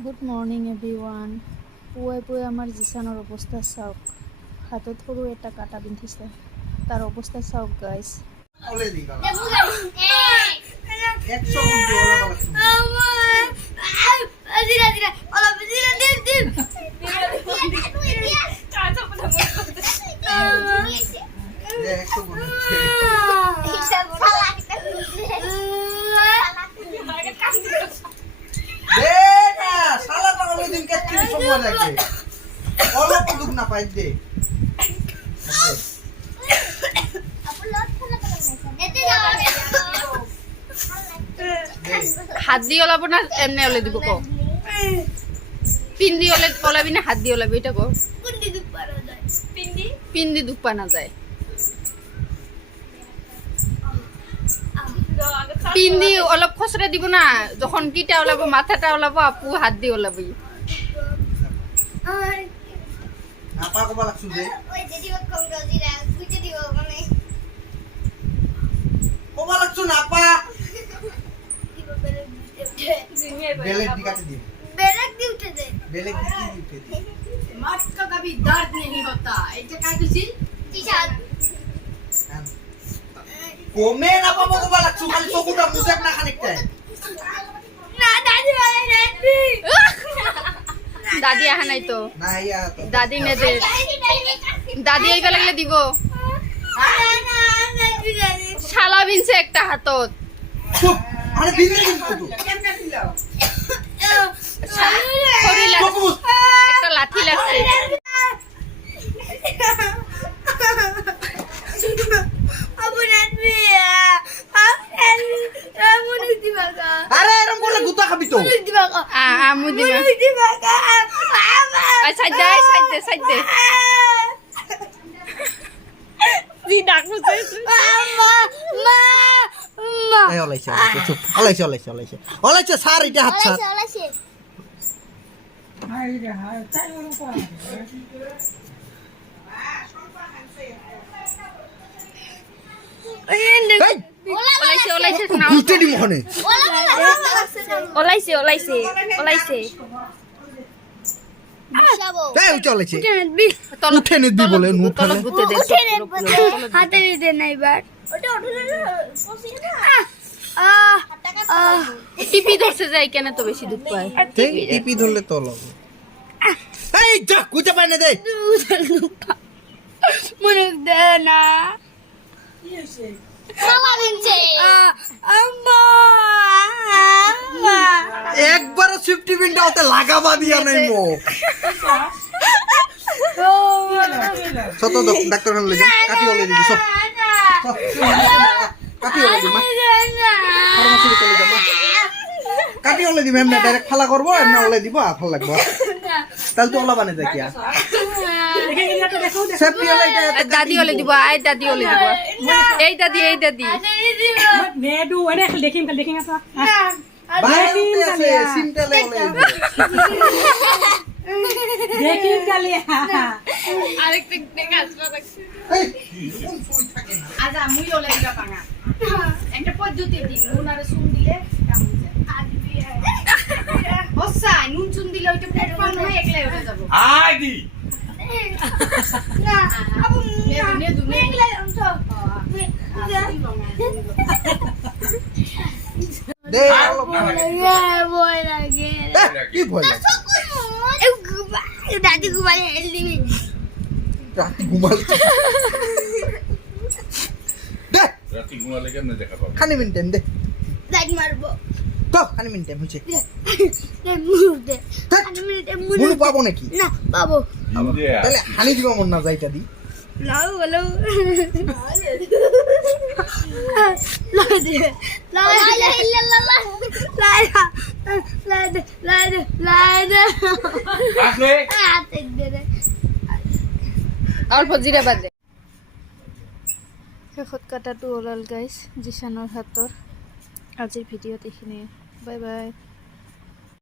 Good morning everyone. পুৱাই পুৱাই আমাৰ জিচানৰ অৱস্থা চাওক, হাতত সৰু এটা কাটা বিন্ধিছে, তাৰ অৱস্থা চাওক গাইজ। হাত দিয়ে ওলাব না এমনি ওলে দিব কো? পিন দিয়ে ওলাবি না হাত দিয়ে ওলাবি? এটা কো পিন দিয়ে দুখ পানা যায়। পিন দিয়ে অলপ খসড়া দিব না, যখন কিটা ওলাবো মাথাটা ওলাবো আপু হাত দিয়ে ওলাবি। আপা কবা লাগছু দে ওই যে দিব কংগ্রেজিরা বুঝে দিব মানে কবা লাগছু না আপা দিব বেলেগ দিকাতে দি বেলেগ দি উঠে দে বেলেগ দি উঠে দে मस्त का कभी दर्द नहीं होता ऐसे काय कुछ टीचर कोमे ना पापा कबा लागছু খালি চকুটা মুজাক না খানিকটা না দাদি বলে নাকি দাদি আহা নাই তো না ইয়া তো দাদি মেদে দাদি আইবা লাগলে দিব। শালা বিনছে একটা হাতত চুপ আরে বিনে কিন্তু তো কেমনে দিলো খড়ি লাগছে, একটা লাঠি লাগছে। আরে এরকম করলে গুতা খাবি তো আমু দিবা সাইড দে জি ডাকছে এই ওলাইছে চুপ ওলাইছে স্যার এটা হাত স্যার হাই রে হাই তাই ওরকম করে ওলাইছে নাও গুতে দি মনে ওলাইছে এই চলেছে উঠে নিবি বলে নুঠালে গুতে দে হাতে নিতে নাই বার ওটা ওঠে না টিপি ধরছে যায় কেন তো বেশি দুধ পায়? টিপি ধরলে তো লাগে এই যা গুতে পায় না দে মনে দে না একবার সুইফটি পিনটা ওতে লাগাবা দিয়া নাই মো সত ডাক্তার খান লই যা কাটি ওলে দিবি সব কাটি ওলে দিবি ফার্মাসি চলে যাব কাটি ওলে দিবি এমনি ডাইরেক্ট ফালা করব এমনি ওলে দিব ভাল লাগবে তাহলে তো ওলা বানে দেখিয়া সেফটি ওলে এটা দাদি ওলে দিব, আই দাদি ওলে দিব, এই দাদি নেডু এনে দেখিম আসা বাইরে আছে সিমটালে ওলে দেখিম কালি আরেকটা দেখা আসবা রাখছি। এই কোন ফুই থাকে না আজ আমি ওলে দিবা পাঙা একটা পদ্ধতি দি নুন আর চুন দিলে কাম হয়ে যায়। ওসা নুন চুন দিলে ওইটা পেট পান হয়ে একলাই উঠে যাব। আই দি না আবু নেদু মেঘলা আমছো দে ভয় লাগে কি ভয় লাগে দাদি ঘুমালে হেলদিবি রাতে ঘুমালে দে রাতে ঘুমালে কেমনে দেখা পাবো খানি মিনিট দে দাদি মারবো তো খানি মিনিট হইছে দে মুখ দে ধ্যাৎ, আজ মিনিটে মুনু পাবো নাকি না বাবু তাহলে হানি দিব মন না যাইতা দি লাউ লাউ লাই দে লাই আসলে অল্প জিরা বাদে শেষত কাটাটো ওলাল গাইজ জিচানৰ হাতৰ। আজিৰ ভিডিঅ'ত এইখিনিয়ে, বাই বাই।